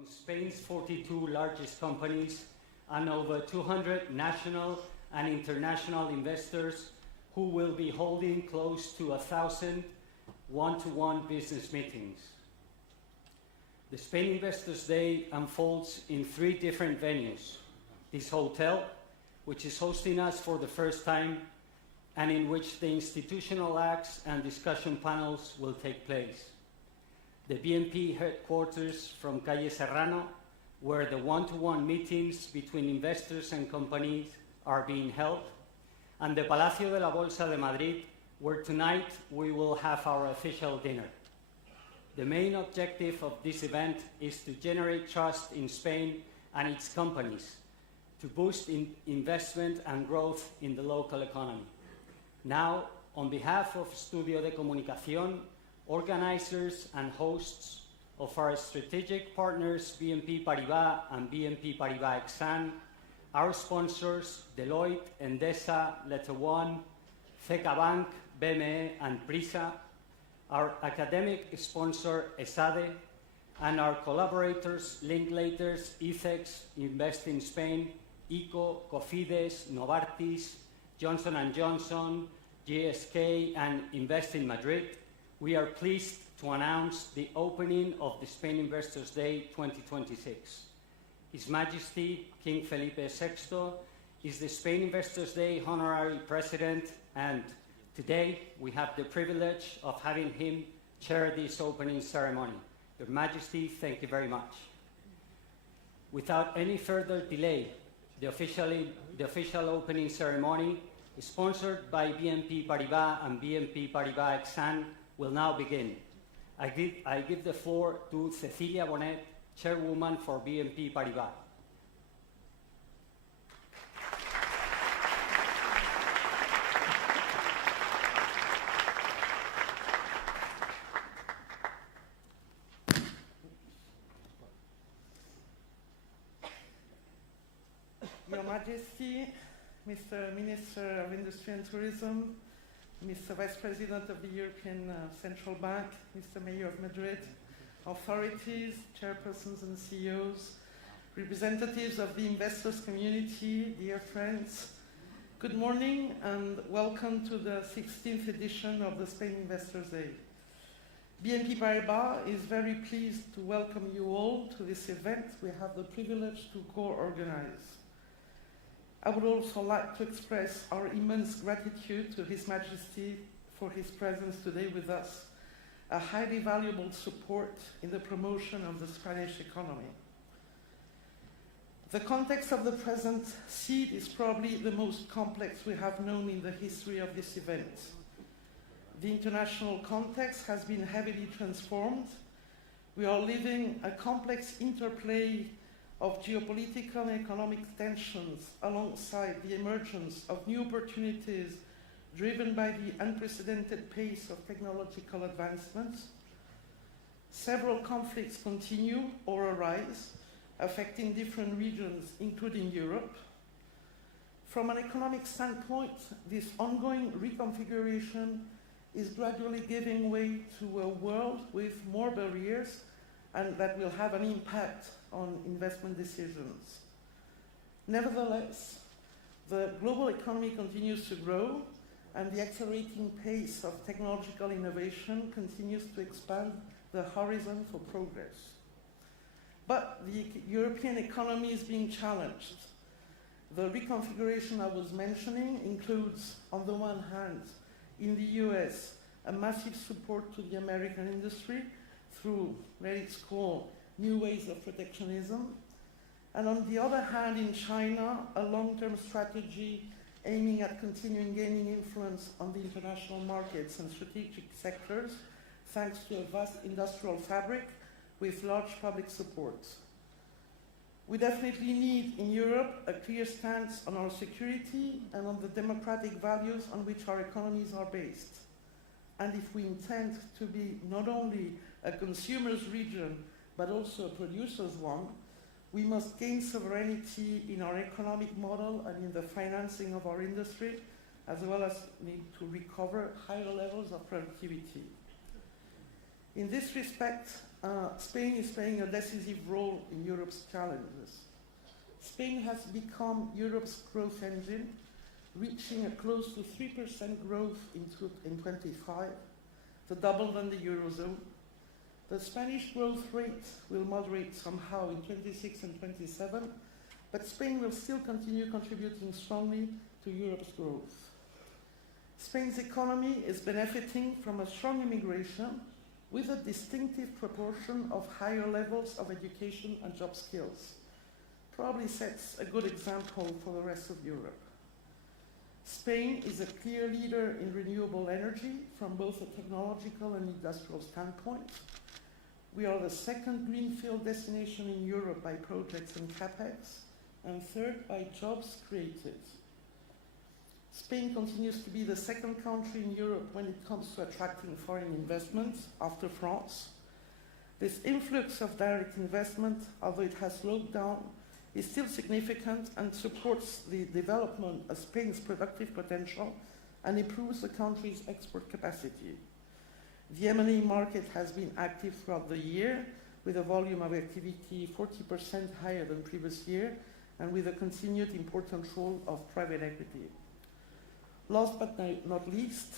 from Spain's 42 largest companies and over 200 national and international investors who will be holding close to 1,000 one-to-one business meetings. The Spain Investors Day unfolds in 3 different venues. This hotel, which is hosting us for the first time, and in which the institutional acts and discussion panels will take place. The BNP headquarters from Calle Serrano, where the one-to-one meetings between investors and companies are being held, and the Palacio de la Bolsa de Madrid, where tonight we will have our official dinner. The main objective of this event is to generate trust in Spain and its companies, to boost investment and growth in the local economy. Now, on behalf of Estudio de Comunicación, organizers and hosts of our strategic partners BNP Paribas and BNP Paribas Exane, our sponsors Deloitte, Endesa, Letter One, CaixaBank, BME and Prisa, our academic sponsor ESADE, and our collaborators Linklaters, ICEX, Invest in Spain, ICO, Cofides, Novartis, Johnson & Johnson, GSK, and Invest in Madrid, we are pleased to announce the opening of the Spain Investors Day 2026. His Majesty King Felipe VI is the Spain Investors Day Honorary President, and today we have the privilege of having him chair this opening ceremony. Your Majesty, thank you very much. Without any further delay, the official opening ceremony, sponsored by BNP Paribas and BNP Paribas Exane, will now begin. I give the floor to Cecilia Bonet, Chairwoman for BNP Paribas. Your Majesty, Mr. Minister of Industry and Tourism, Mr. Vice President of the European Central Bank, Mr. Mayor of Madrid, authorities, chairpersons and CEOs, representatives of the investors community, dear friends, good morning and welcome to the 16th edition of the Spain Investors Day. BNP Paribas is very pleased to welcome you all to this event we have the privilege to co-organize. I would also like to express our immense gratitude to His Majesty for his presence today with us, a highly valuable support in the promotion of the Spanish economy. The context of the present seed is probably the most complex we have known in the history of this event. The international context has been heavily transformed. We are living a complex interplay of geopolitical and economic tensions alongside the emergence of new opportunities driven by the unprecedented pace of technological advancements. Several conflicts continue or arise, affecting different regions, including Europe. From an economic standpoint, this ongoing reconfiguration is gradually giving way to a world with more barriers and that will have an impact on investment decisions. Nevertheless, the global economy continues to grow and the accelerating pace of technological innovation continues to expand the horizon for progress. But the European economy is being challenged. The reconfiguration I was mentioning includes, on the one hand, in the US, a massive support to the American industry through, let it call, new ways of protectionism, and on the other hand, in China, a long-term strategy aiming at continuing gaining influence on the international markets and strategic sectors, thanks to a vast industrial fabric with large public support. We definitely need in Europe a clear stance on our security and on the democratic values on which our economies are based. And if we intend to be not only a consumer's region, but also a producer's one, we must gain sovereignty in our economic model and in the financing of our industry, as well as need to recover higher levels of productivity. In this respect, Spain is playing a decisive role in Europe's challenges. Spain has become Europe's growth engine, reaching a close to 3% growth in 25, the double than the Eurozone. The Spanish growth rate will moderate somehow in 26 and 27, but Spain will still continue contributing strongly to Europe's growth. Spain's economy is benefiting from a strong immigration with a distinctive proportion of higher levels of education and job skills. Probably sets a good example for the rest of Europe. Spain is a clear leader in renewable energy from both a technological and industrial standpoint. We are the second greenfield destination in Europe by projects and capex, and third by jobs created. Spain continues to be the second country in Europe when it comes to attracting foreign investment after France. This influx of direct investment, although it has slowed down, is still significant and supports the development of Spain's productive potential and improves the country's export capacity. The M&A market has been active throughout the year, with a volume of activity 40% higher than previous year, and with a continued important role of private equity. Last but not least,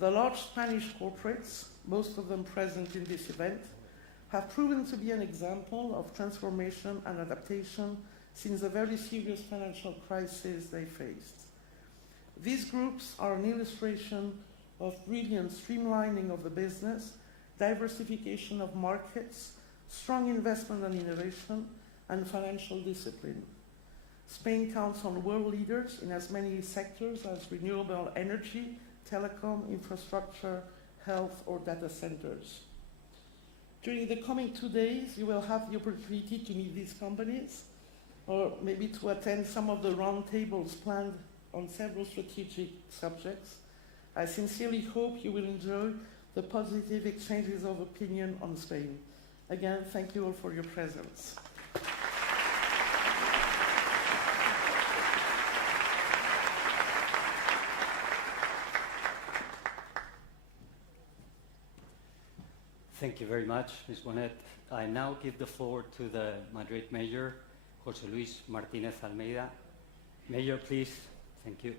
the large Spanish corporates, most of them present in this event, have proven to be an example of transformation and adaptation since the very serious financial crisis they faced. These groups are an illustration of brilliant streamlining of the business, diversification of markets, strong investment and innovation, and financial discipline. Spain counts on world leaders in as many sectors as renewable energy, telecom, infrastructure, health, or data centers. During the coming 2 days, you will have the opportunity to meet these companies, or maybe to attend some of the roundtables planned on several strategic subjects. I sincerely hope you will enjoy the positive exchanges of opinion on Spain. Again, thank you all for your presence. Thank you very much, Ms. Bonet. I now give the floor to the Madrid Mayor, José Luis Martínez Almeida. Mayor, please. Thank you.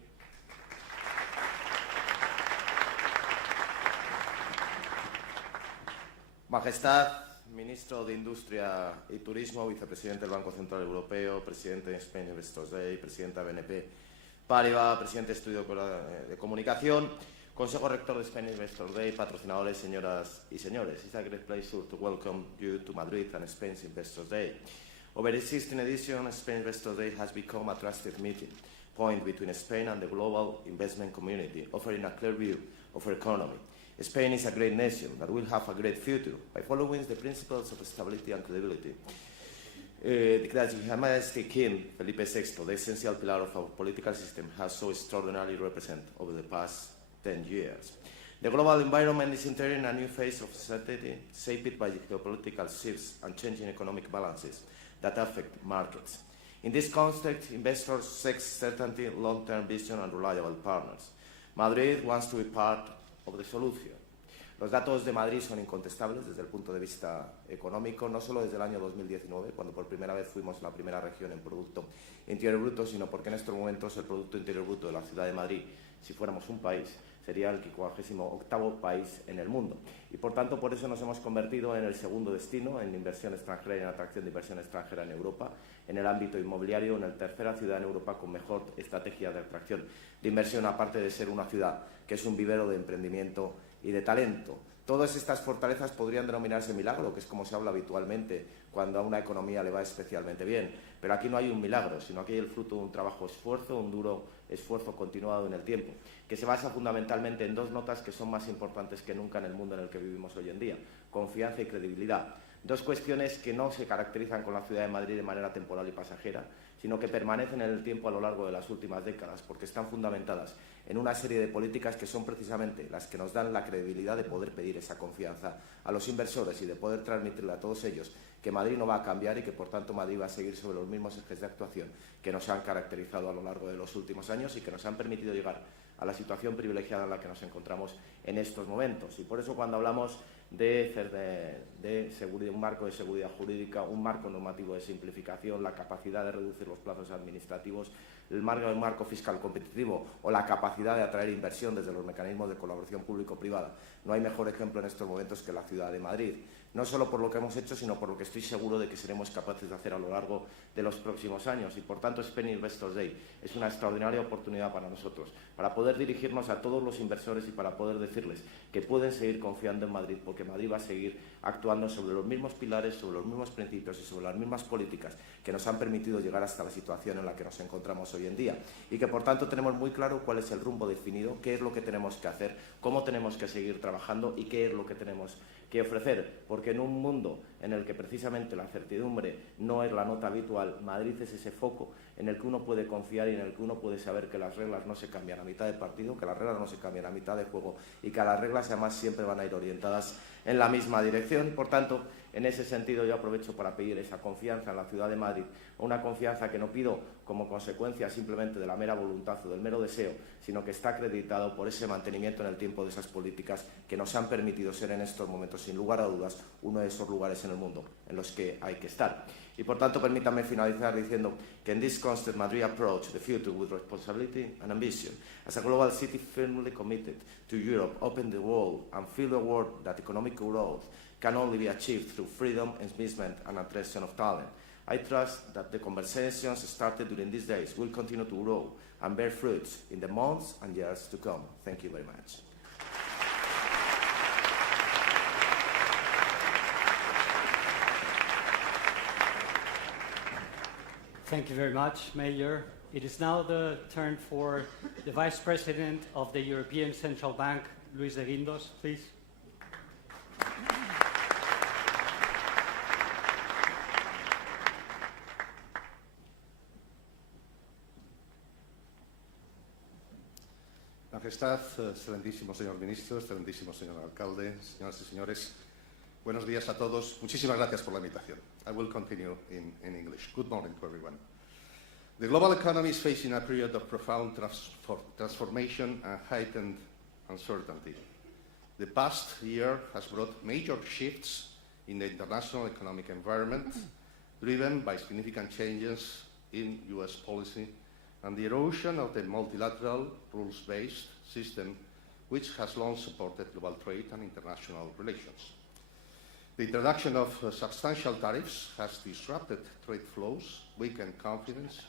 Majestad, Ministro de Industria y Turismo, Vicepresidente del Banco Central Europeo, Presidente de Spain Investors Day, Presidenta de BNP Paribas, Presidente de Estudio de Comunicación, Consejo Rector de Spain Investors Day, patrocinadores, señoras y señores. It's a great pleasure to welcome you to Madrid and Spain's Investors Day. Over the 16th edition, Spain Investors Day has become a trusted meeting point between Spain and the global investment community, offering a clear view of our economy. Spain is a great nation that will have a great future by following the principles of stability and credibility. That His Majesty King Felipe VI, the essential pillar of our political system, has so extraordinarily represented over the past 10 years. The global environment is entering a new phase of society, shaped by geopolitical shifts and changing economic balances that affect markets. In this context, investors seek certainty, long-term vision, and reliable partners. Madrid wants to be part of the solution. Los datos de Madrid son incontestables desde el punto de vista económico, no solo desde el año 2019, cuando por primera vez fuimos la primera región en Producto Interior Bruto, sino porque en estos momentos el Producto Interior Bruto de la Ciudad de Madrid, si fuéramos un país, sería el 58º país en el mundo. Y por tanto, por eso nos hemos convertido en el segundo destino en inversión extranjera y en atracción de inversión extranjera en Europa, en el ámbito inmobiliario, en la tercera ciudad en Europa con mejor estrategia de atracción de inversión, aparte de ser una ciudad que es un vivero de emprendimiento y de talento. Todas estas fortalezas podrían denominarse milagro, que es como se habla habitualmente cuando a una economía le va especialmente bien. Pero aquí no hay un milagro, sino aquí hay el fruto de un trabajo esfuerzo, un duro esfuerzo continuado en el tiempo, que se basa fundamentalmente en dos notas que son más importantes que nunca en el mundo en el que vivimos hoy en día: confianza y credibilidad. Dos cuestiones que no se caracterizan con la Ciudad de Madrid de manera temporal y pasajera, sino que permanecen en el tiempo a lo largo de las últimas décadas, porque están fundamentadas en una serie de políticas que son precisamente las que nos dan la credibilidad de poder pedir esa confianza a los inversores y de poder transmitirle a todos ellos que Madrid no va a cambiar y que, por tanto, Madrid va a seguir sobre los mismos ejes de actuación que nos han caracterizado a lo largo de los últimos años y que nos han permitido llegar a la situación privilegiada en la que nos encontramos en estos momentos. Y por eso, cuando hablamos de seguridad, un marco de seguridad jurídica, un marco normativo de simplificación, la capacidad de reducir los plazos administrativos, el marco fiscal competitivo o la capacidad de atraer inversión desde los mecanismos de colaboración público-privada. No hay mejor ejemplo en estos momentos que la ciudad de Madrid, no solo por lo que hemos hecho, sino por lo que estoy seguro de que seremos capaces de hacer a lo largo de los próximos años. Y, por tanto, Spain Investors Day es una extraordinaria oportunidad para nosotros, para poder dirigirnos a todos los inversores y para poder decirles que pueden seguir confiando en Madrid, porque Madrid va a seguir actuando sobre los mismos pilares, sobre los mismos principios y sobre las mismas políticas que nos han permitido llegar hasta la situación en la que nos encontramos hoy en día. Y que, por tanto, tenemos muy claro cuál es el rumbo definido, qué es lo que tenemos que hacer, cómo tenemos que seguir trabajando y qué es lo que tenemos que ofrecer, porque en un mundo en el que precisamente la certidumbre no es la nota habitual, Madrid es ese foco en el que uno puede confiar y en el que uno puede saber que las reglas no se cambian a mitad de partido, que las reglas no se cambian a mitad de juego y que las reglas además siempre van a ir orientadas en la misma dirección. Por tanto, en ese sentido yo aprovecho para pedir esa confianza en la ciudad de Madrid, una confianza que no pido como consecuencia simplemente de la mera voluntad o del mero deseo, sino que está acreditado por ese mantenimiento en el tiempo de esas políticas que nos han permitido ser en estos momentos, sin lugar a dudas, uno de esos lugares en el mundo en los que hay que estar. Y, por tanto, permítanme finalizar diciendo que en this constant Madrid approach the future with responsibility and ambition, as a global city firmly committed to Europe, open the world and feel the world that economic growth can only be achieved through freedom, investment and attraction of talent. I trust that the conversations started during these days will continue to grow and bear fruits in the months and years to come. Thank you very much. Thank you very much, Mayor. It is now the turn for the Vice President of the European Central Bank, Luis de Guindos, please. Majestad, excelentísimo señor ministro, excelentísimo señor alcalde, señoras y señores, buenos días a todos. Muchísimas gracias por la invitación. I will continue in English. Good morning to everyone. The global economy is facing a period of profound transformation and heightened uncertainty. The past year has brought major shifts in the international economic environment, driven by significant changes in US policy and the erosion of the multilateral, rules-based system which has long supported global trade and international relations. The introduction of substantial tariffs has disrupted trade flows, weakened confidence,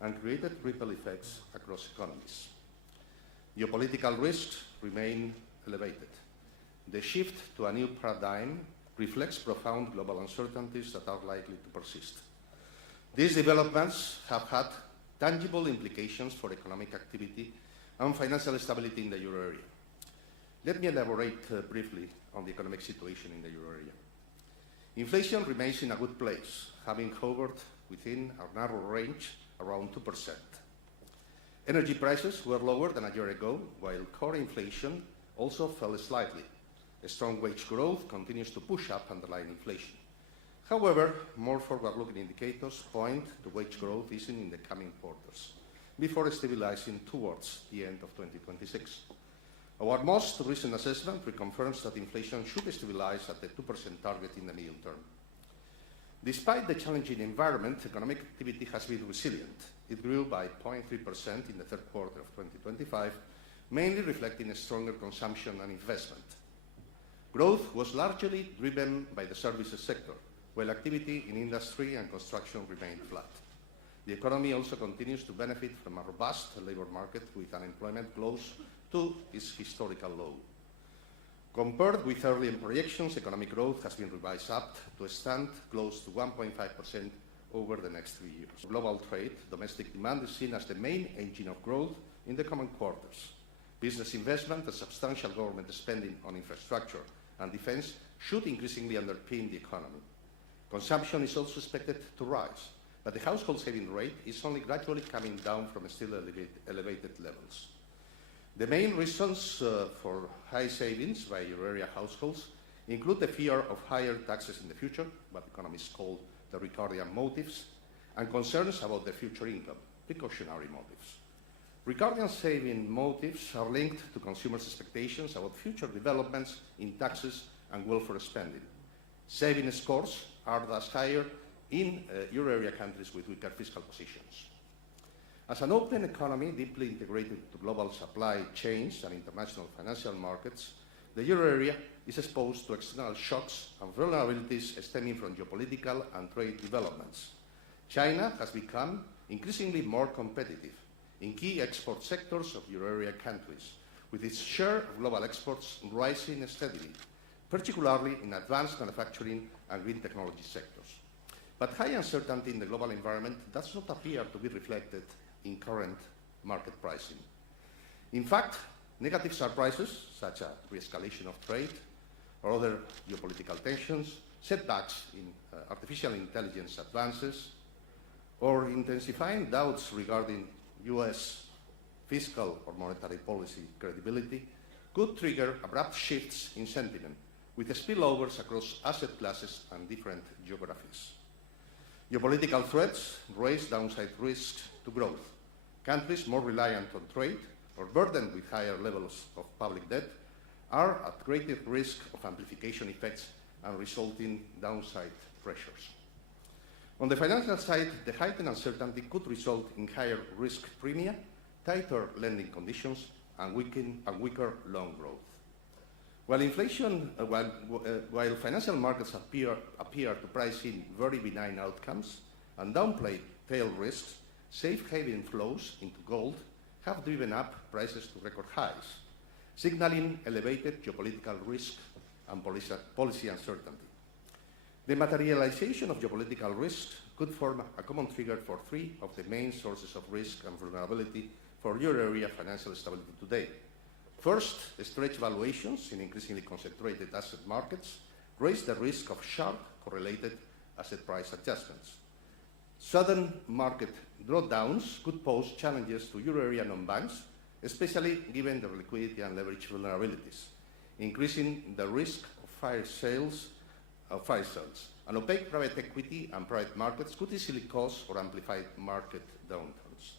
and created ripple effects across economies. Geopolitical risks remain elevated. The shift to a new paradigm reflects profound global uncertainties that are likely to persist. These developments have had tangible implications for economic activity and financial stability in the euro area. Let me elaborate briefly on the economic situation in the euro area. Inflation remains in a good place, having hovered within a narrow range around 2%. Energy prices were lower than a year ago, while core inflation also fell slightly. A strong wage growth continues to push up underlying inflation. However, more forward-looking indicators point to wage growth easing in the coming quarters, before stabilizing towards the end of 2026. Our most recent assessment reconfirms that inflation should stabilize at the 2% target in the medium term. Despite the challenging environment, economic activity has been resilient. It grew by 0.3% in the third quarter of 2025, mainly reflecting a stronger consumption and investment. Growth was largely driven by the services sector, while activity in industry and construction remained flat. The economy also continues to benefit from a robust labour market, with unemployment close to its historical low. Compared with earlier projections, economic growth has been revised up to stand close to 1.5% over the next 3 years. Global trade, domestic demand is seen as the main engine of growth in the coming quarters. Business investment and substantial government spending on infrastructure and defence should increasingly underpin the economy. Consumption is also expected to rise, but the household saving rate is only gradually coming down from still elevated levels. The main reasons for high savings by euro area households include the fear of higher taxes in the future, what economists call the Ricardian motives, and concerns about the future income, precautionary motives. Ricardian saving motives are linked to consumers' expectations about future developments in taxes and welfare spending. Saving scores are thus higher in euro area countries with weaker fiscal positions. As an open economy deeply integrated to global supply chains and international financial markets, the euro area is exposed to external shocks and vulnerabilities stemming from geopolitical and trade developments. China has become increasingly more competitive in key export sectors of euro area countries, with its share of global exports rising steadily, particularly in advanced manufacturing and green technology sectors. But high uncertainty in the global environment does not appear to be reflected in current market pricing. In fact, negative surprises, such as re-escalation of trade or other geopolitical tensions, setbacks in artificial intelligence advances, or intensifying doubts regarding US fiscal or monetary policy credibility, could trigger abrupt shifts in sentiment, with spillovers across asset classes and different geographies. Geopolitical threats raise downside risks to growth. Countries more reliant on trade or burdened with higher levels of public debt are at greater risk of amplification effects and resulting downside pressures. On the financial side, the heightened uncertainty could result in higher risk premia, tighter lending conditions, and weaker loan growth. While financial markets appear to price in very benign outcomes and downplay tail risks, safe haven flows into gold have driven up prices to record highs, signaling elevated geopolitical risk and policy uncertainty. The materialization of geopolitical risks could form a common trigger for three of the main sources of risk and vulnerability for euro area financial stability today. First, stretched valuations in increasingly concentrated asset markets raise the risk of sharp correlated asset price adjustments. Sudden market drawdowns could pose challenges to euro area non-banks, especially given their liquidity and leverage vulnerabilities, increasing the risk of fire sales. An opaque private equity and private markets could easily cause or amplify market downturns.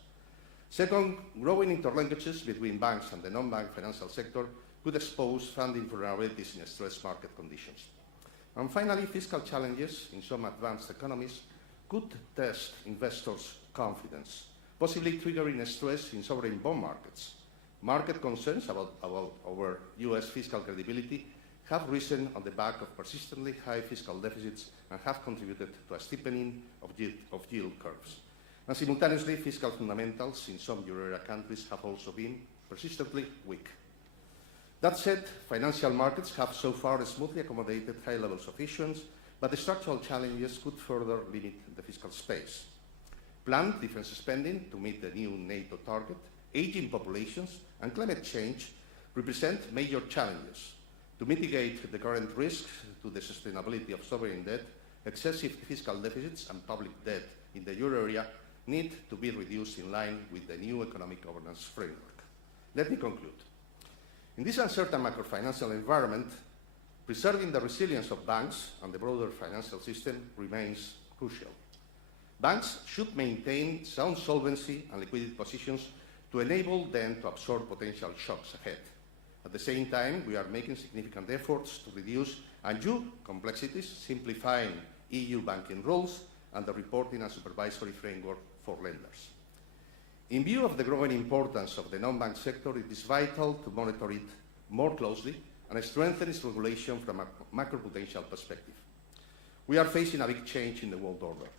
Second, growing interlinkages between banks and the non-bank financial sector could expose funding vulnerabilities in stressed market conditions. And finally, fiscal challenges in some advanced economies could test investors' confidence, possibly triggering stress in sovereign bond markets. Market concerns about our US fiscal credibility have risen on the back of persistently high fiscal deficits and have contributed to a steepening of yield curves. And simultaneously, fiscal fundamentals in some euro area countries have also been persistently weak. That said, financial markets have so far smoothly accommodated high levels of issuance, but the structural challenges could further limit the fiscal space. Planned defense spending to meet the new NATO target, aging populations, and climate change represent major challenges. To mitigate the current risks to the sustainability of sovereign debt, excessive fiscal deficits and public debt in the euro area need to be reduced in line with the new economic governance framework. Let me conclude. In this uncertain macro-financial environment, preserving the resilience of banks and the broader financial system remains crucial. Banks should maintain sound solvency and liquidity positions to enable them to absorb potential shocks ahead. At the same time, we are making significant efforts to reduce undue complexities, simplifying EU banking rules and the reporting and supervisory framework for lenders. In view of the growing importance of the non-bank sector, it is vital to monitor it more closely and strengthen its regulation from a macro-prudential perspective. We are facing a big change in the world order,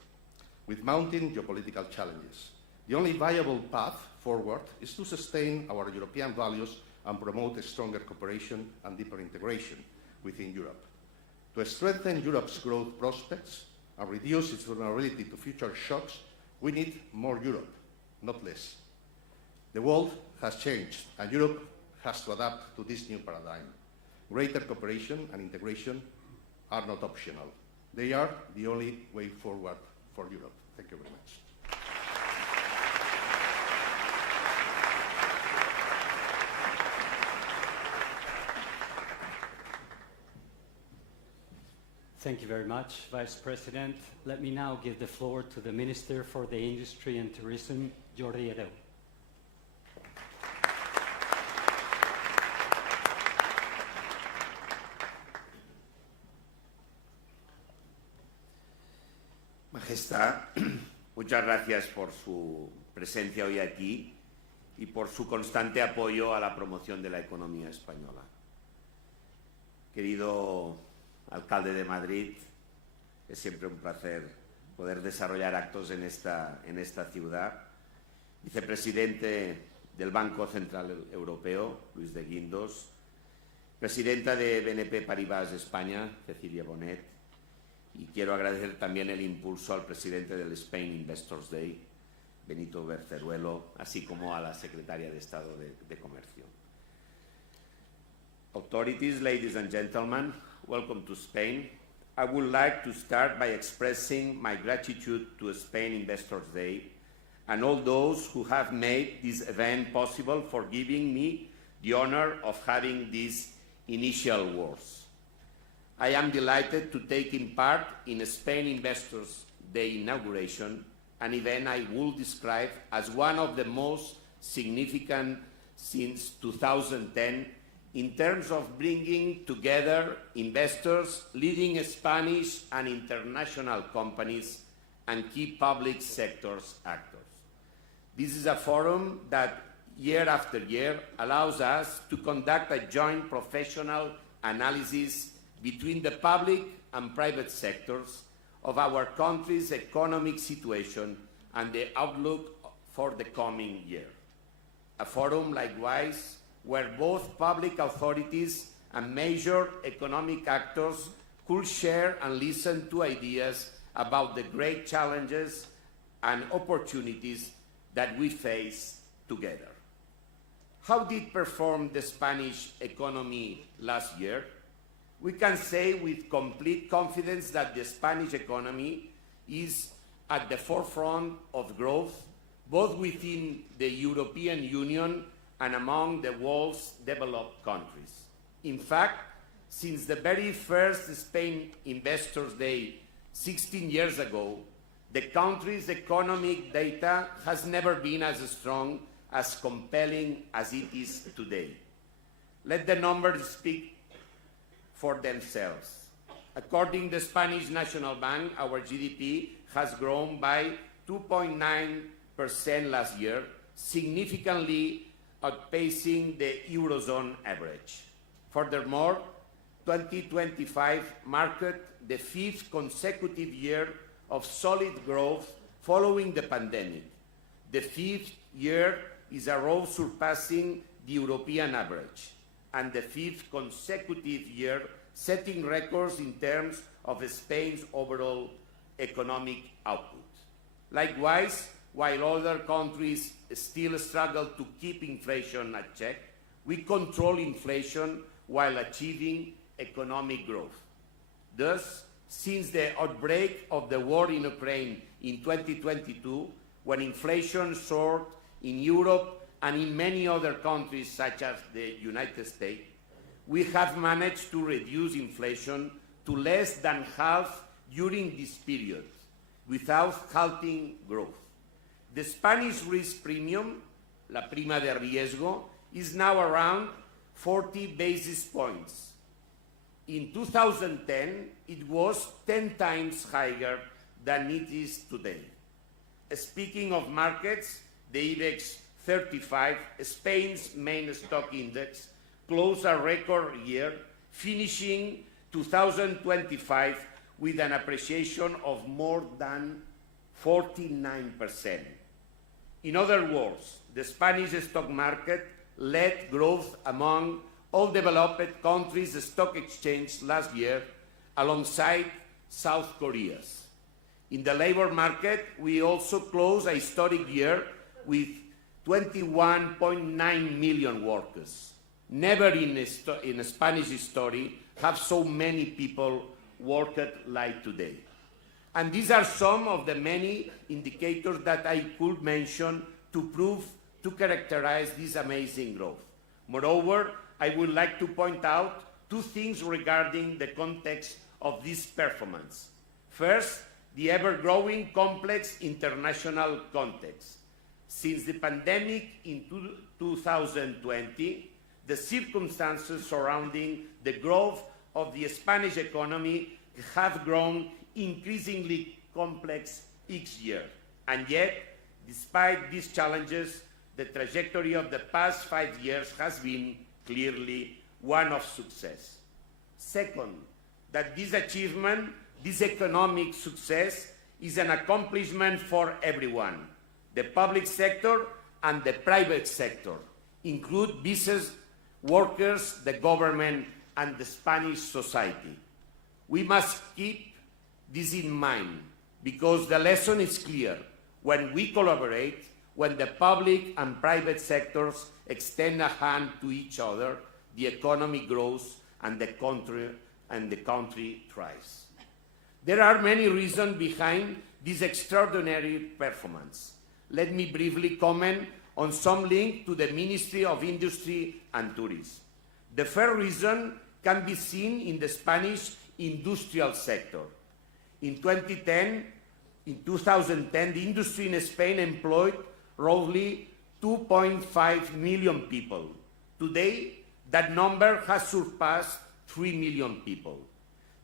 with mounting geopolitical challenges. The only viable path forward is to sustain our European values and promote a stronger cooperation and deeper integration within Europe. To strengthen Europe's growth prospects and reduce its vulnerability to future shocks, we need more Europe, not less. The world has changed, and Europe has to adapt to this new paradigm. Greater cooperation and integration are not optional. They are the only way forward for Europe. Thank you very much. Thank you very much, Vice President. Let me now give the floor to the Minister for the Industry and Tourism, Jordi Hereu. Majestad, muchas gracias por su presencia hoy aquí y por su constante apoyo a la promoción de la economía española. Querido alcalde de Madrid, es siempre un placer poder desarrollar actos en esta ciudad. Vicepresidente del Banco Central Europeo, Luis de Guindos, presidenta de BNP Paribas España, Cecilia Bonet, y quiero agradecer también el impulso al presidente del Spain Investors Day, Benito Berceruelo, así como a la secretaria de Estado de Comercio. Authorities, ladies and gentlemen, welcome to Spain. I would like to start by expressing my gratitude to Spain Investors Day and all those who have made this event possible for giving me the honor of having these initial words. I am delighted to take in part in Spain Investors Day inauguration, an event I would describe as one of the most significant since 2010 in terms of bringing together investors, leading Spanish and international companies, and key public sectors actors. This is a forum that year after year allows us to conduct a joint professional analysis between the public and private sectors of our country's economic situation and the outlook for the coming year. A forum, likewise, where both public authorities and major economic actors could share and listen to ideas about the great challenges and opportunities that we face together. How did perform the Spanish economy last year? We can say with complete confidence that the Spanish economy is at the forefront of growth, both within the European Union and among the world's developed countries. In fact, since the very first Spain Investors Day 16 years ago, the country's economic data has never been as strong, as compelling as it is today. Let the numbers speak for themselves. According to the Spanish National Bank, our GDP has grown by 2.9% last year, significantly outpacing the Eurozone average. Furthermore, 2025 marked the 5th consecutive year of solid growth following the pandemic. The 5th year is a row surpassing the European average, and the 5th consecutive year setting records in terms of Spain's overall economic output. Likewise, while other countries still struggle to keep inflation at check, we control inflation while achieving economic growth. Thus, since the outbreak of the war in Ukraine in 2022, when inflation soared in Europe and in many other countries such as the United States, we have managed to reduce inflation to less than half during this period, without halting growth. The Spanish risk premium, la prima de riesgo, is now around 40 basis points. In 2010, it was 10 times higher than it is today. Speaking of markets, the IBEX 35, Spain's main stock index, closed a record year, finishing 2025 with an appreciation of more than 49%. In other words, the Spanish stock market led growth among all developed countries' stock exchange last year, alongside South Korea's. In the labor market, we also closed a historic year with 21.9 million workers. Never in Spanish history have so many people worked like today. And these are some of the many indicators that I could mention to characterize this amazing growth. Moreover, I would like to point out two things regarding the context of this performance. First, the ever-growing complex international context. Since the pandemic in 2020, the circumstances surrounding the growth of the Spanish economy have grown increasingly complex each year. And yet, despite these challenges, the trajectory of the past 5 years has been clearly one of success. Second, that this achievement, this economic success, is an accomplishment for everyone, the public sector and the private sector, include business workers, the government, and the Spanish society. We must keep this in mind because the lesson is clear. When we collaborate, when the public and private sectors extend a hand to each other, the economy grows and the country thrives. There are many reasons behind this extraordinary performance. Let me briefly comment on some link to the Ministry of Industry and Tourism. The first reason can be seen in the Spanish industrial sector. In 2010, the industry in Spain employed roughly 2.5 million people. Today, that number has surpassed 3 million people.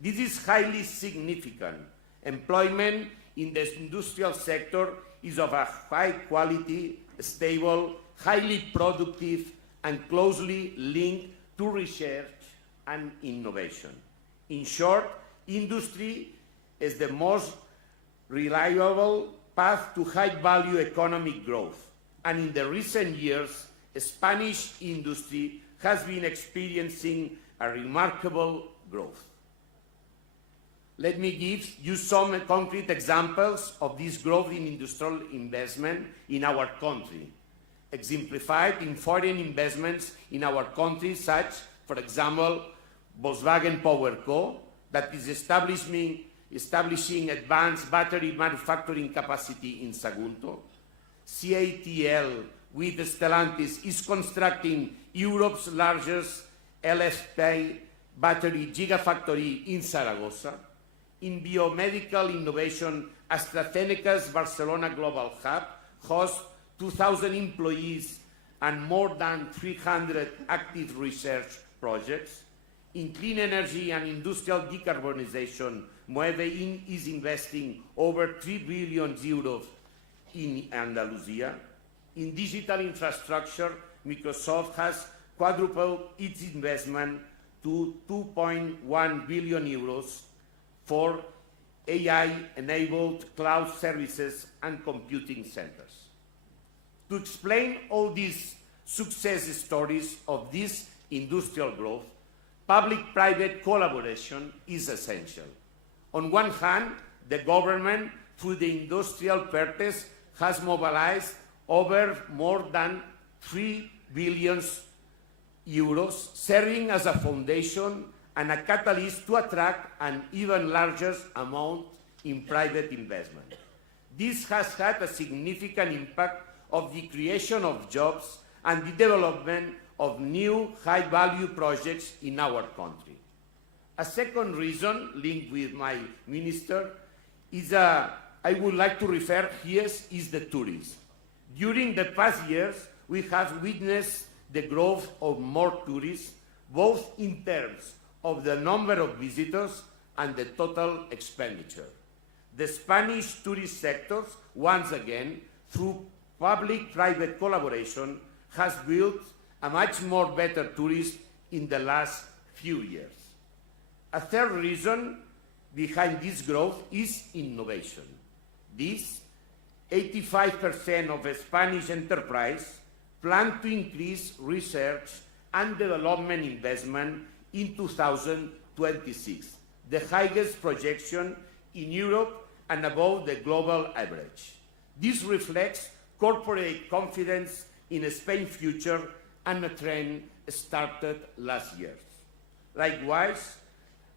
This is highly significant. Employment in the industrial sector is of a high quality, stable, highly productive, and closely linked to research and innovation. In short, industry is the most reliable path to high-value economic growth. And in the recent years, Spanish industry has been experiencing a remarkable growth. Let me give you some concrete examples of this growth in industrial investment in our country, exemplified in foreign investments in our country, such, for example, Volkswagen Power Co., that is establishing advanced battery manufacturing capacity in Sagunto. CATL, with Stellantis, is constructing Europe's largest LFP battery gigafactory in Zaragoza. In biomedical innovation, AstraZeneca's Barcelona Global Hub hosts 2,000 employees and more than 300 active research projects. In clean energy and industrial decarbonization, Moeve is investing over 3 billion euros in Andalusia. In digital infrastructure, Microsoft has quadrupled its investment to 2.1 billion euros for AI-enabled cloud services and computing centers. To explain all these success stories of this industrial growth, public-private collaboration is essential. On one hand, the government, through the industrial purchase, has mobilized over more than 3 billion euros, serving as a foundation and a catalyst to attract an even larger amount in private investment. This has had a significant impact of the creation of jobs and the development of new high-value projects in our country. A second reason, linked with my minister, I would like to refer here is the tourism. During the past years, we have witnessed the growth of more tourists, both in terms of the number of visitors and the total expenditure. The Spanish tourist sector, once again, through public-private collaboration, has built a much more better tourism in the last few years. A third reason behind this growth is innovation. This 85% of Spanish enterprise plan to increase research and development investment in 2026, the highest projection in Europe and above the global average. This reflects corporate confidence in Spain's future and a trend started last year. Likewise,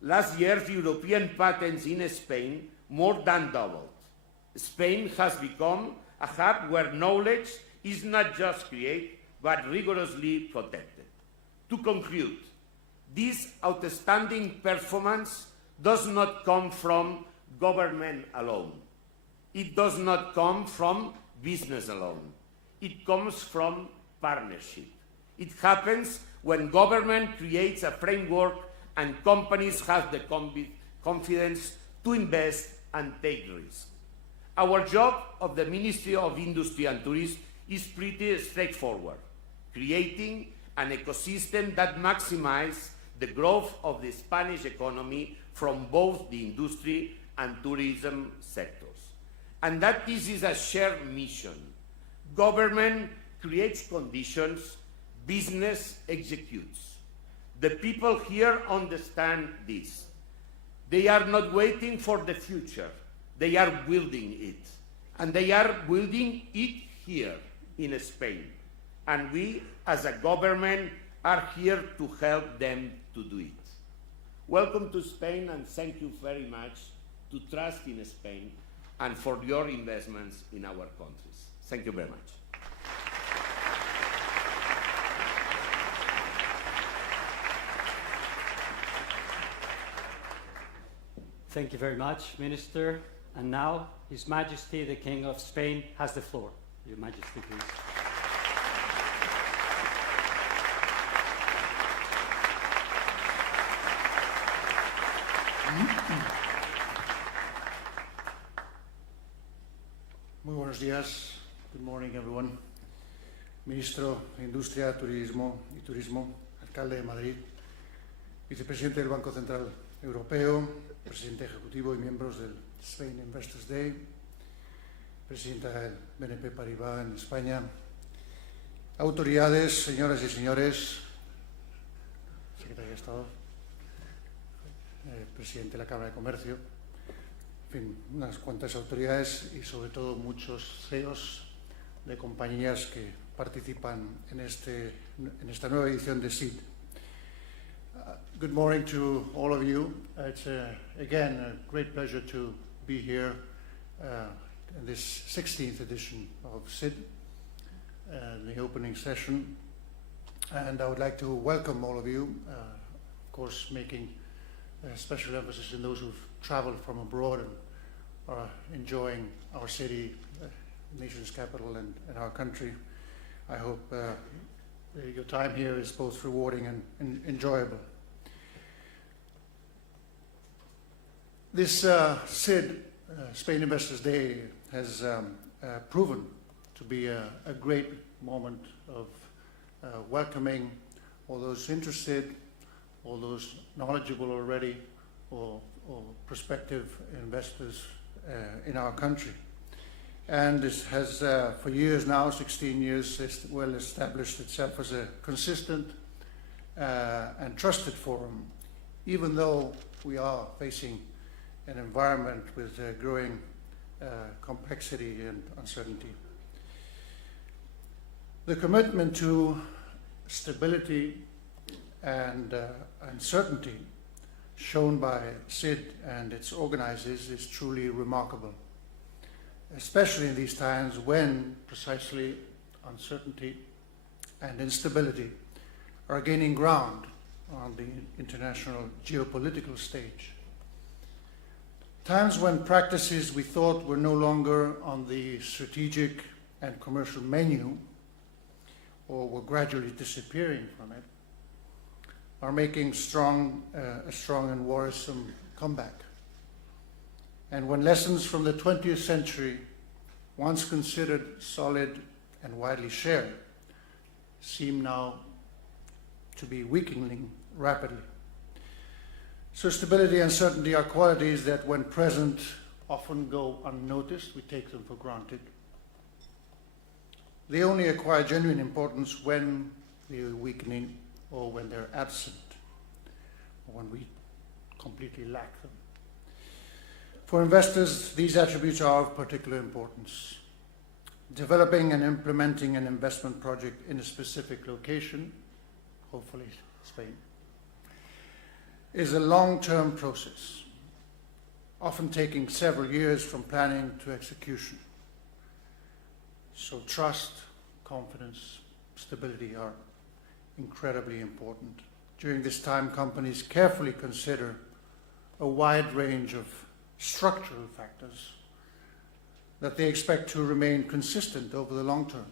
last year's European patents in Spain more than doubled. Spain has become a hub where knowledge is not just created, but rigorously protected. To conclude, this outstanding performance does not come from government alone. It does not come from business alone. It comes from partnership. It happens when government creates a framework and companies have the confidence to invest and take risks. Our job of the Ministry of Industry and Tourism is pretty straightforward, creating an ecosystem that maximizes the growth of the Spanish economy from both the industry and tourism sectors. And that this is a shared mission. Government creates conditions, business executes. The people here understand this. They are not waiting for the future. They are building it. And they are building it here in Spain. And we, as a government, are here to help them to do it. Welcome to Spain, and thank you very much to trust in Spain and for your investments in our countries. Thank you very much. Thank you very much, Minister. And now, His Majesty the King of Spain has the floor. Your Majesty, please. Muy buenos días. Good morning, everyone. Ministro de Industria, Turismo y Turismo, Alcalde de Madrid, Vicepresidente del Banco Central Europeo, Presidente Ejecutivo y miembros del Spain Investors Day, Presidenta del BNP Paribas en España, autoridades, señoras y señores, Secretario de Estado, Presidente de la Cámara de Comercio, en fin, unas cuantas autoridades y sobre todo muchos CEOs de compañías que participan en esta nueva edición de SID. Good morning to all of you. It's again a great pleasure to be here in this 16th edition of SID, the opening session. And I would like to welcome all of you, of course making special emphasis on those who've traveled from abroad and are enjoying our city, nation's capital, and our country. I hope your time here is both rewarding and enjoyable. This SID, Spain Investors Day, has proven to be a great moment of welcoming all those interested, all those knowledgeable already, or prospective investors in our country. And this has, for years now, 16 years, well established itself as a consistent and trusted forum, even though we are facing an environment with growing complexity and uncertainty. The commitment to stability and uncertainty shown by SID and its organizers is truly remarkable, especially in these times when precisely uncertainty and instability are gaining ground on the international geopolitical stage. Times when practices we thought were no longer on the strategic and commercial menu, or were gradually disappearing from it, are making a strong and worrisome comeback. And when lessons from the 20th century, once considered solid and widely shared, seem now to be weakening rapidly. So stability and certainty are qualities that, when present, often go unnoticed. We take them for granted. They only acquire genuine importance when they are weakening, or when they're absent, or when we completely lack them. For investors, these attributes are of particular importance. Developing and implementing an investment project in a specific location, hopefully Spain, is a long-term process, often taking several years from planning to execution. So trust, confidence, stability are incredibly important. During this time, companies carefully consider a wide range of structural factors that they expect to remain consistent over the long term.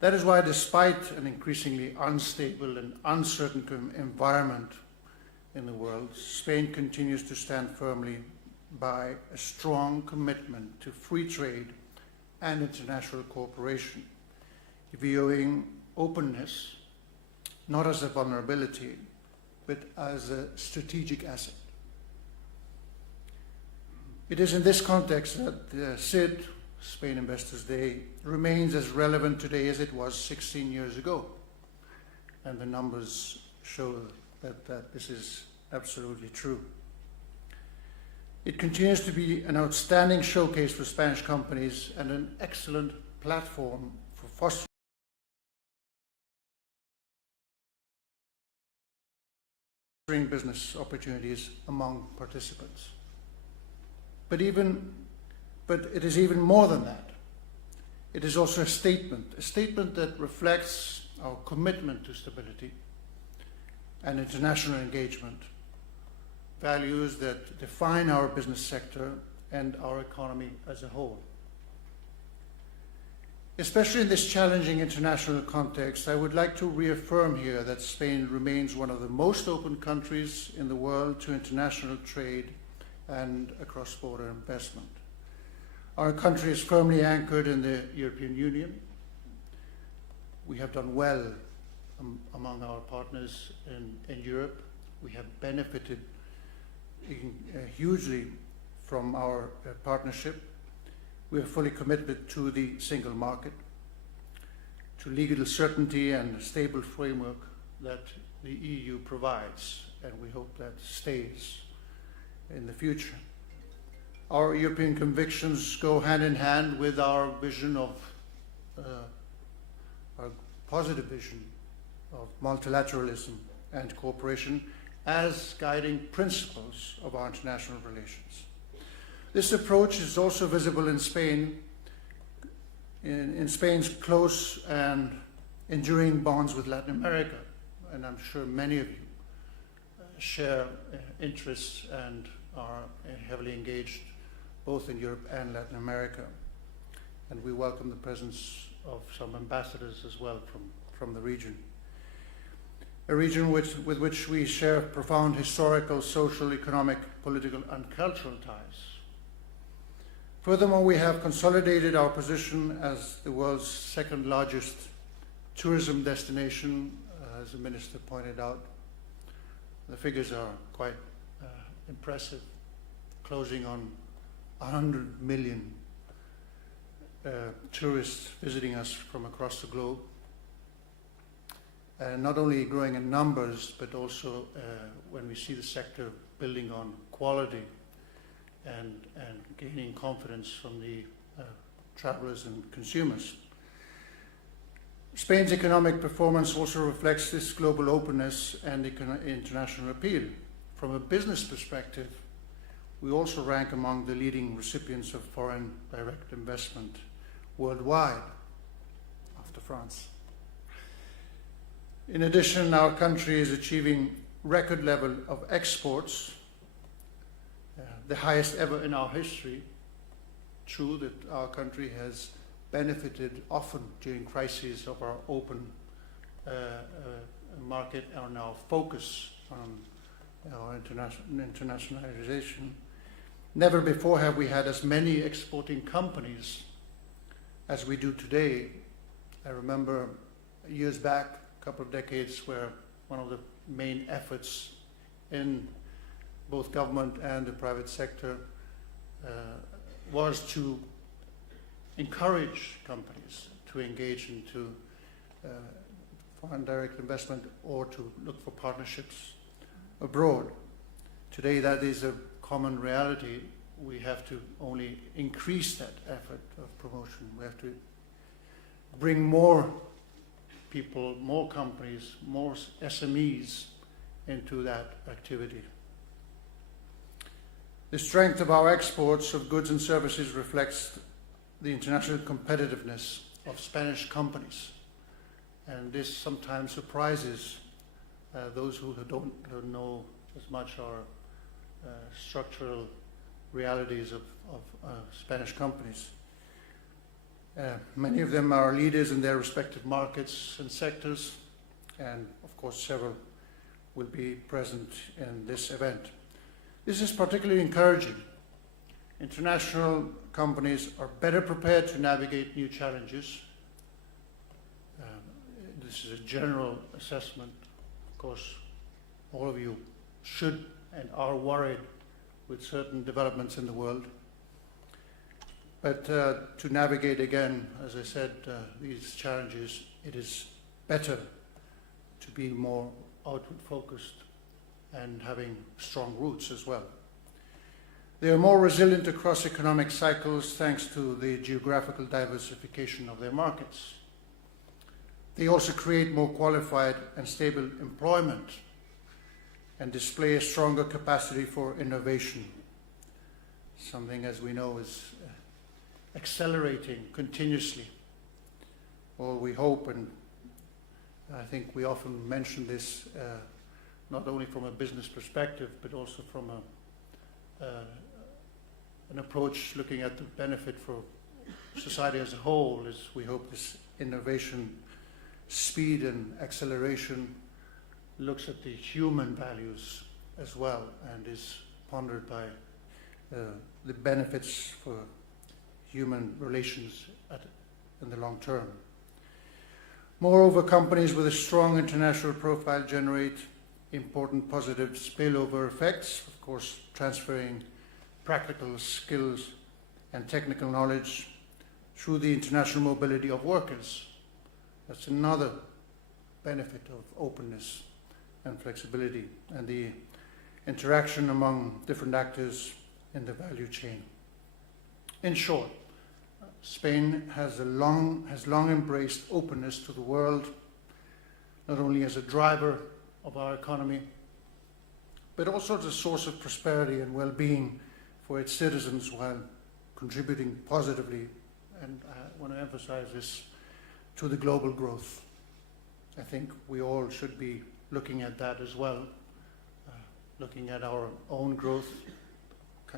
That is why, despite an increasingly unstable and uncertain environment in the world, Spain continues to stand firmly by a strong commitment to free trade and international cooperation, viewing openness not as a vulnerability, but as a strategic asset. It is in this context that the SID, Spain Investors Day, remains as relevant today as it was 16 years ago. And the numbers show that this is absolutely true. It continues to be an outstanding showcase for Spanish companies and an excellent platform for fostering business opportunities among participants. But it is even more than that. It is also a statement that reflects our commitment to stability and international engagement, values that define our business sector and our economy as a whole. Especially in this challenging international context, I would like to reaffirm here that Spain remains one of the most open countries in the world to international trade and cross-border investment. Our country is firmly anchored in the European Union. We have done well among our partners in Europe. We have benefited hugely from our partnership. We are fully committed to the single market, to legal certainty and a stable framework that the EU provides, and we hope that stays in the future. Our European convictions go hand in hand with our vision of, our positive vision of multilateralism and cooperation as guiding principles of our international relations. This approach is also visible in Spain, in Spain's close and enduring bonds with Latin America, and I'm sure many of you share interests and are heavily engaged both in Europe and Latin America. And we welcome the presence of some ambassadors as well from the region. A region with which we share profound historical, social, economic, political and cultural ties. Furthermore, we have consolidated our position as the world's second largest tourism destination, as the Minister pointed out. The figures are quite impressive, closing on 100 million tourists visiting us from across the globe. Not only growing in numbers, but also when we see the sector building on quality and gaining confidence from the travelers and consumers. Spain's economic performance also reflects this global openness and international appeal. From a business perspective, we also rank among the leading recipients of foreign direct investment worldwide, after France. In addition, our country is achieving record level of exports, the highest ever in our history. True that our country has benefited often during crises of our open market and our focus on our internationalization. Never before have we had as many exporting companies as we do today. I remember years back, a couple of decades, where one of the main efforts in both government and the private sector was to encourage companies to engage into foreign direct investment or to look for partnerships abroad. Today that is a common reality. We have to only increase that effort of promotion. We have to bring more people, more companies, more SMEs into that activity. The strength of our exports of goods and services reflects the international competitiveness of Spanish companies. And this sometimes surprises those who don't know as much our structural realities of Spanish companies. Many of them are leaders in their respective markets and sectors, and of course several will be present in this event. This is particularly encouraging international companies are better prepared to navigate new challenges. This is a general assessment. Of course, all of you should and are worried with certain developments in the world. But to navigate again, as I said, these challenges, it is better to be more outward focused and having strong roots as well. They are more resilient across economic cycles thanks to the geographical diversification of their markets. They also create more qualified and stable employment and display a stronger capacity for innovation, something, as we know, is accelerating continuously. Well, we hope, and I think we often mention this, not only from a business perspective, but also from an approach looking at the benefit for society as a whole, is we hope this innovation speed and acceleration looks at the human values as well and is pondered by the benefits for human relations in the long term. Moreover, companies with a strong international profile generate important positive spillover effects, of course, transferring practical skills and technical knowledge through the international mobility of workers. That's another benefit of openness and flexibility and the interaction among different actors in the value chain. In short, Spain has long embraced openness to the world, not only as a driver of our economy, but also as a source of prosperity and well-being for its citizens while contributing positively, and I want to emphasize this, to the global growth. I think we all should be looking at that as well, looking at our own growth,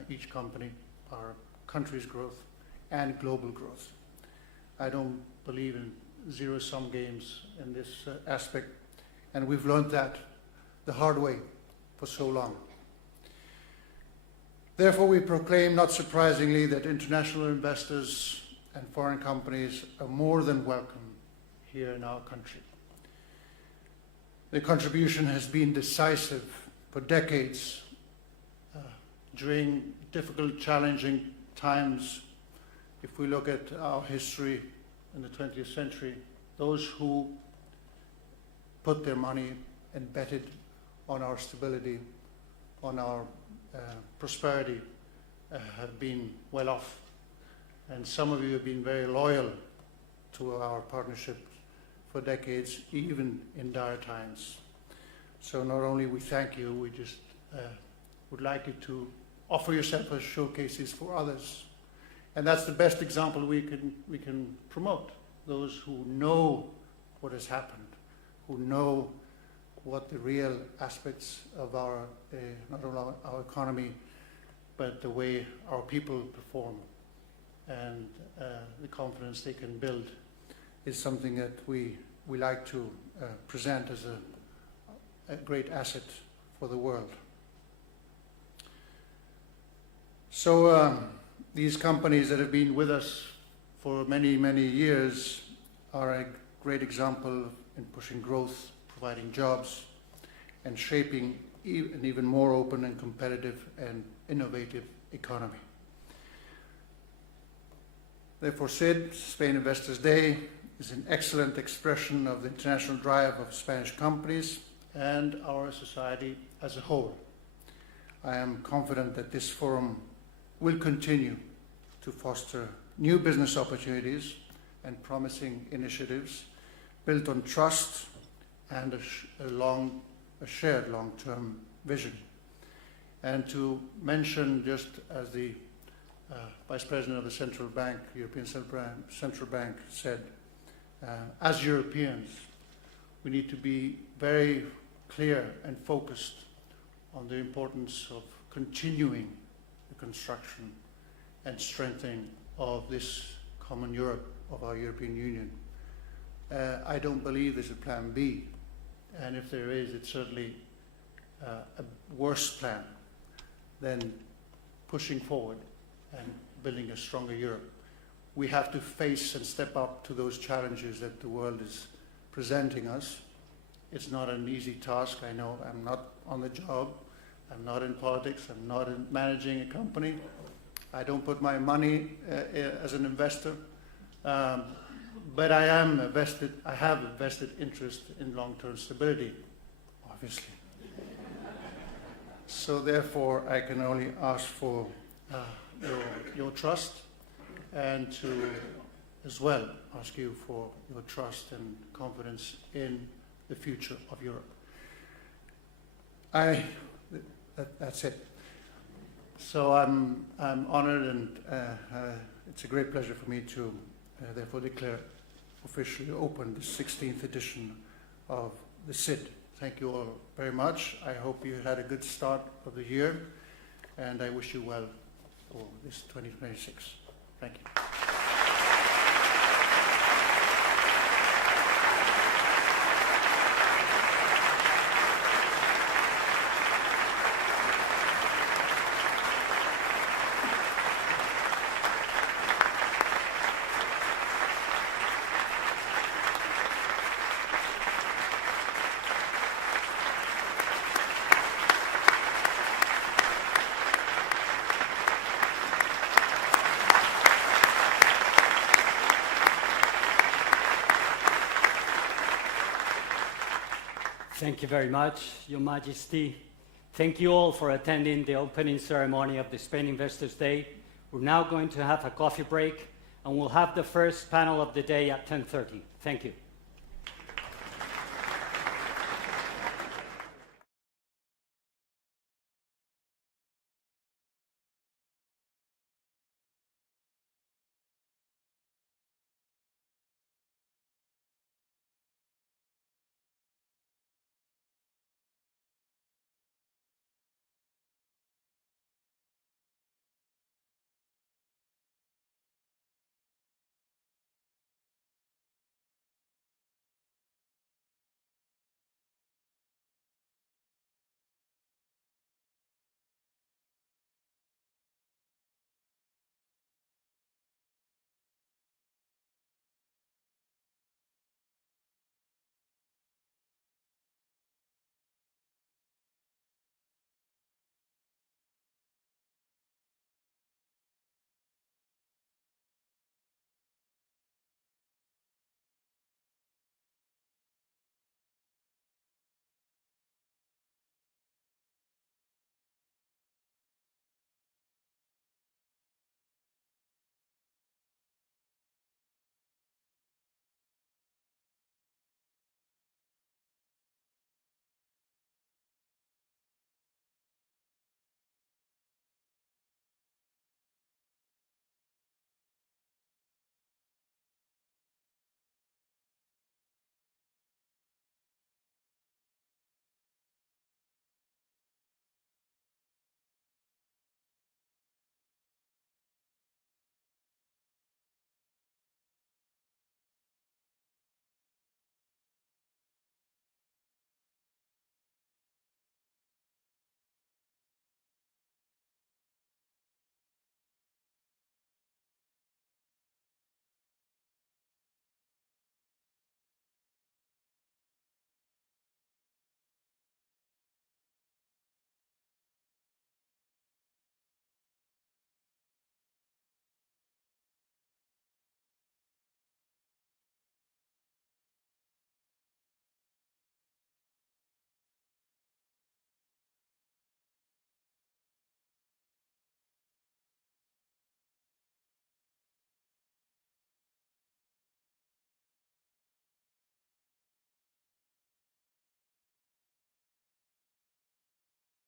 each company, our country's growth, and global growth. I don't believe in zero-sum games in this aspect, and we've learned that the hard way for so long. Therefore, we proclaim, not surprisingly, that international investors and foreign companies are more than welcome here in our country. Their contribution has been decisive for decades. During difficult, challenging times, if we look at our history in the 20th century, those who put their money and betted on our stability, on our prosperity, have been well off. And some of you have been very loyal to our partnership for decades, even in dire times. So not only we thank you, we just would like you to offer yourself as showcases for others. And that's the best example we can promote. Those who know what has happened, who know what the real aspects of our, not only our economy, but the way our people perform and the confidence they can build is something that we like to present as a great asset for the world. So these companies that have been with us for many, many years are a great example in pushing growth, providing jobs, and shaping an even more open and competitive and innovative economy. Therefore, Spain Investors Day is an excellent expression of the international drive of Spanish companies and our society as a whole. I am confident that this forum will continue to foster new business opportunities and promising initiatives built on trust and a shared long-term vision. And to mention, just as the Vice President of the Central Bank, European Central Bank said, as Europeans, we need to be very clear and focused on the importance of continuing the construction and strengthening of this common Europe, of our European Union. I don't believe there's a plan B, and if there is, it's certainly a worse plan than pushing forward and building a stronger Europe. We have to face and step up to those challenges that the world is presenting us. It's not an easy task, I know. I'm not on the job. I'm not in politics. I'm not in managing a company. I don't put my money as an investor. But I have a vested interest in long-term stability, obviously. So therefore, I can only ask for your trust, and to as well ask you for your trust and confidence in the future of Europe. That's it. So I'm honored, and it's a great pleasure for me to therefore declare officially open the 16th edition of the CID. Thank you all very much. I hope you had a good start of the year, and I wish you well for this 2026. Thank you. Thank you very much, Your Majesty. Thank you all for attending the opening ceremony of the Spain Investors Day. We're now going to have a coffee break, and we'll have the first panel of the day at 10:30. Thank you.